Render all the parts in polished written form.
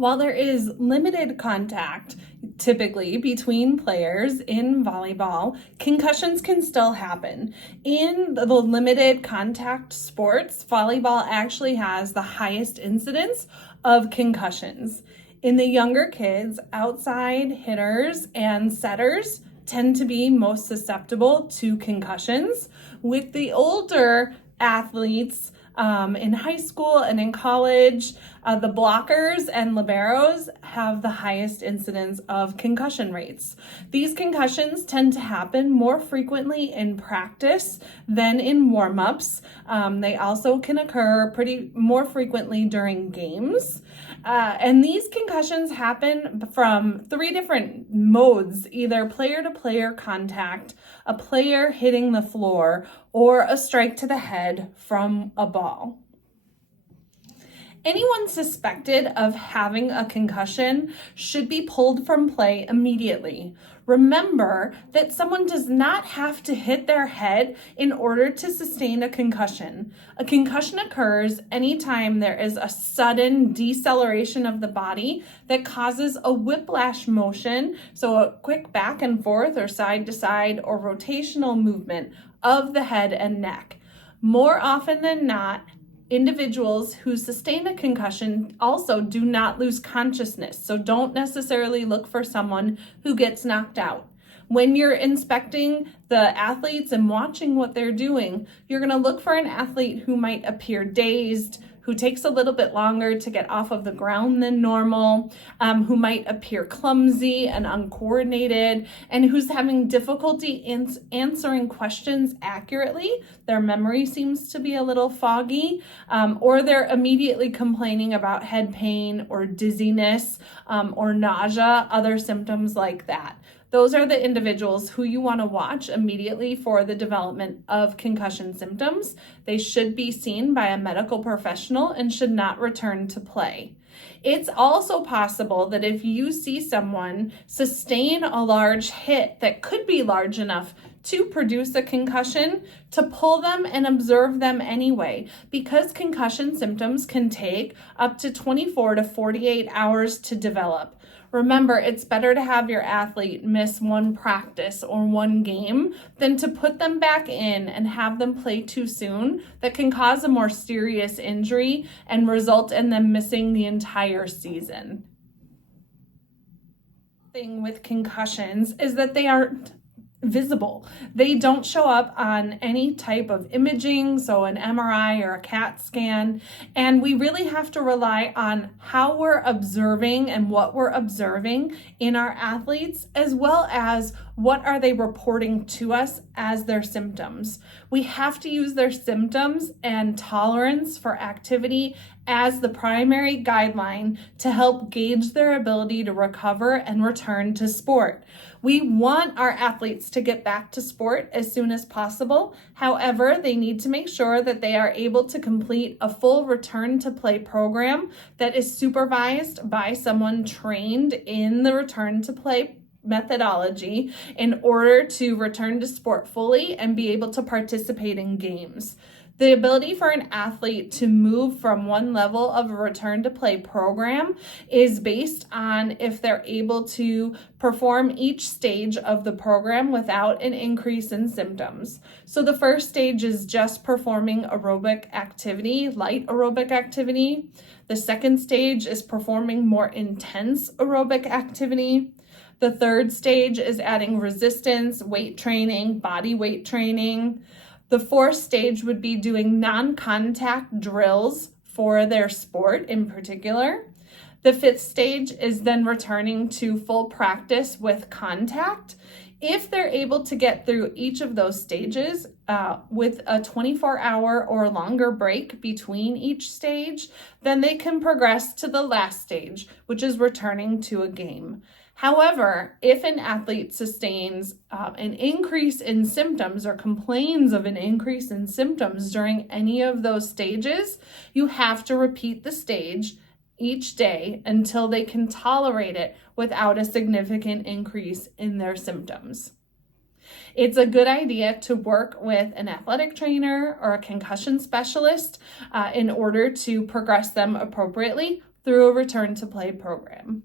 While there is limited contact typically between players in volleyball, concussions can still happen. In the limited contact sports, volleyball actually has the highest incidence of concussions. In the younger kids, outside hitters and setters tend to be most susceptible to concussions. With the older athletes, in high school and in college, the blockers and liberos have the highest incidence of concussion rates. These concussions tend to happen more frequently in practice than in warm-ups. They also can occur more frequently during games. And these concussions happen from 3 different modes: either player-to-player contact, a player hitting the floor, or a strike to the head from a ball. Anyone suspected of having a concussion should be pulled from play immediately. Remember that someone does not have to hit their head in order to sustain a concussion. A concussion occurs anytime there is a sudden deceleration of the body that causes a whiplash motion, so a quick back and forth or side to side or rotational movement of the head and neck. More often than not, individuals who sustain a concussion also do not lose consciousness, so don't necessarily look for someone who gets knocked out. When you're inspecting the athletes and watching what they're doing, you're going to look for an athlete who might appear dazed, who takes a little bit longer to get off of the ground than normal, who might appear clumsy and uncoordinated, and who's having difficulty answering questions accurately. Their memory seems to be a little foggy, or they're immediately complaining about head pain or dizziness or nausea, other symptoms like that. Those are the individuals who you want to watch immediately for the development of concussion symptoms. They should be seen by a medical professional and should not return to play. It's also possible that if you see someone sustain a large hit that could be large enough to produce a concussion, to pull them and observe them anyway, because concussion symptoms can take up to 24 to 48 hours to develop. Remember, it's better to have your athlete miss one practice or one game than to put them back in and have them play too soon. That can cause a more serious injury and result in them missing the entire season. The thing with concussions is that they aren't visible. They don't show up on any type of imaging, so an MRI or a CAT scan, and we really have to rely on how we're observing and what we're observing in our athletes, as well as what are they reporting to us as their symptoms. We have to use their symptoms and tolerance for activity as the primary guideline to help gauge their ability to recover and return to sport. We want our athletes to get back to sport as soon as possible. However, they need to make sure that they are able to complete a full return to play program that is supervised by someone trained in the return to play methodology in order to return to sport fully and be able to participate in games. The ability for an athlete to move from one level of a return to play program is based on if they're able to perform each stage of the program without an increase in symptoms. So the first stage is just performing aerobic activity, light aerobic activity. The second stage is performing more intense aerobic activity. The third stage is adding resistance, weight training, body weight training. The fourth stage would be doing non-contact drills for their sport in particular. The fifth stage is then returning to full practice with contact. If they're able to get through each of those stages with a 24-hour or longer break between each stage, then they can progress to the last stage, which is returning to a game. However, if an athlete sustains an increase in symptoms or complains of an increase in symptoms during any of those stages, you have to repeat the stage each day until they can tolerate it without a significant increase in their symptoms. It's a good idea to work with an athletic trainer or a concussion specialist in order to progress them appropriately through a return to play program.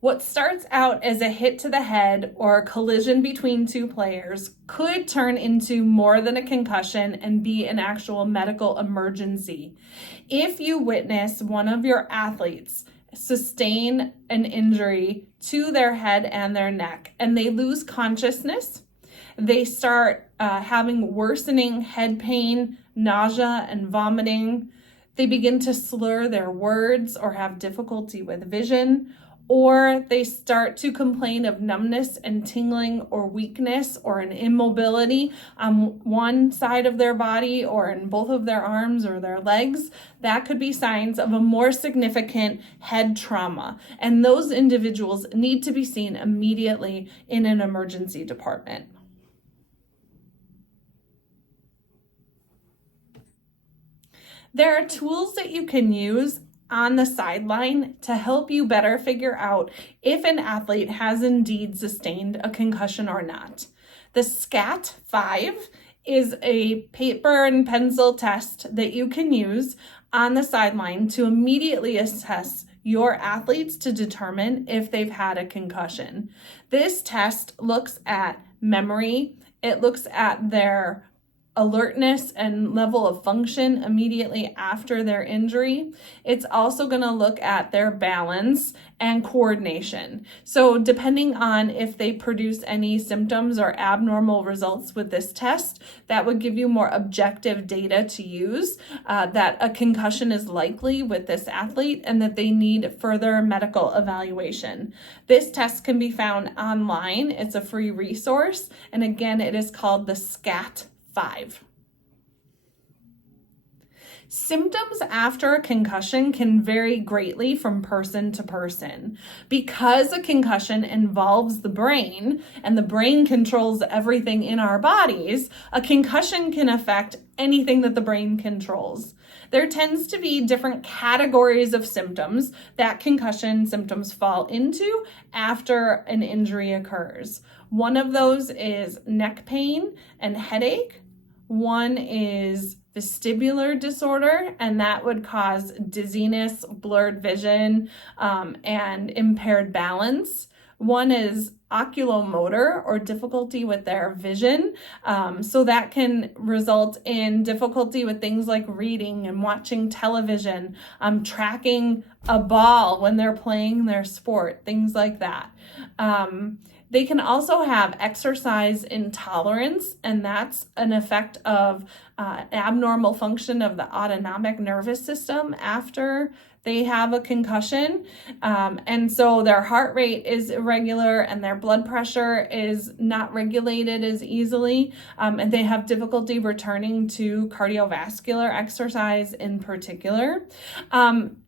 What starts out as a hit to the head or a collision between two players could turn into more than a concussion and be an actual medical emergency. If you witness one of your athletes sustain an injury to their head and their neck and they lose consciousness, they start having worsening head pain, nausea, and vomiting. They begin to slur their words or have difficulty with vision, or they start to complain of numbness and tingling or weakness or an immobility on one side of their body or in both of their arms or their legs. That could be signs of a more significant head trauma. And those individuals need to be seen immediately in an emergency department. There are tools that you can use on the sideline to help you better figure out if an athlete has indeed sustained a concussion or not. The SCAT-5 is a paper and pencil test that you can use on the sideline to immediately assess your athletes to determine if they've had a concussion. This test looks at memory, it looks at their alertness and level of function immediately after their injury. It's also going to look at their balance and coordination. So depending on if they produce any symptoms or abnormal results with this test, that would give you more objective data to use that a concussion is likely with this athlete and that they need further medical evaluation. This test can be found online. It's a free resource. And again, it is called the SCAT-5. Symptoms after a concussion can vary greatly from person to person. Because a concussion involves the brain, and the brain controls everything in our bodies, a concussion can affect anything that the brain controls. There tends to be different categories of symptoms that concussion symptoms fall into after an injury occurs. One of those is neck pain and headache. One is vestibular disorder, and that would cause dizziness, blurred vision, and impaired balance. One is oculomotor, or difficulty with their vision. So that can result in difficulty with things like reading and watching television, tracking a ball when they're playing their sport, things like that. They can also have exercise intolerance, and that's an effect of abnormal function of the autonomic nervous system after they have a concussion. And so their heart rate is irregular and their blood pressure is not regulated as easily. And they have difficulty returning to cardiovascular exercise in particular.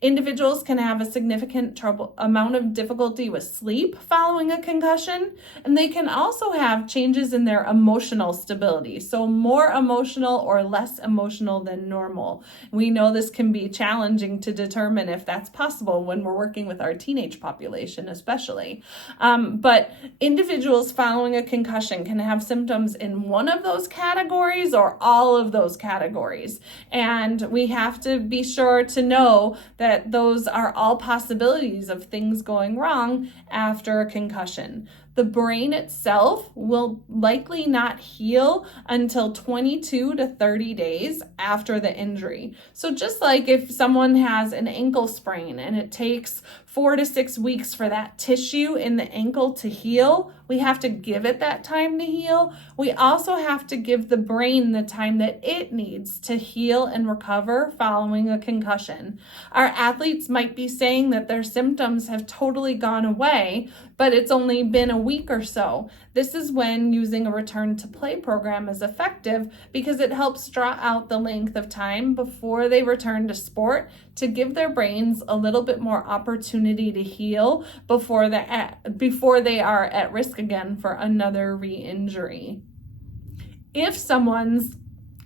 Individuals can have a significant amount of difficulty with sleep following a concussion, and they can also have changes in their emotional stability, so more emotional or less emotional than normal. We know this can be challenging to determine if that's possible when we're working with our teenage population especially. But individuals following a concussion can have symptoms in one of those categories or all of those categories, and we have to be sure to know that those are all possibilities of things going wrong after a concussion. The brain itself will likely not heal until 22 to 30 days after the injury. So just like if someone has an ankle sprain and it takes 4 to 6 weeks for that tissue in the ankle to heal, we have to give it that time to heal. We also have to give the brain the time that it needs to heal and recover following a concussion. Our athletes might be saying that their symptoms have totally gone away, but it's only been a week or so. This is when using a return to play program is effective because it helps draw out the length of time before they return to sport to give their brains a little bit more opportunity to heal before they are at risk again for another re-injury. If someone's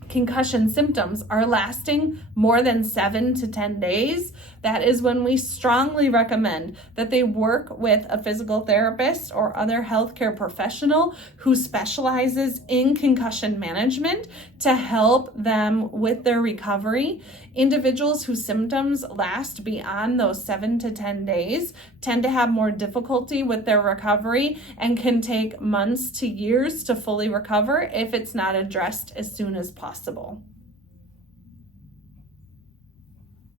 concussion symptoms are lasting more than 7 to 10 days, that is when we strongly recommend that they work with a physical therapist or other healthcare professional who specializes in concussion management to help them with their recovery. Individuals whose symptoms last beyond those 7 to 10 days tend to have more difficulty with their recovery and can take months to years to fully recover if it's not addressed as soon as possible.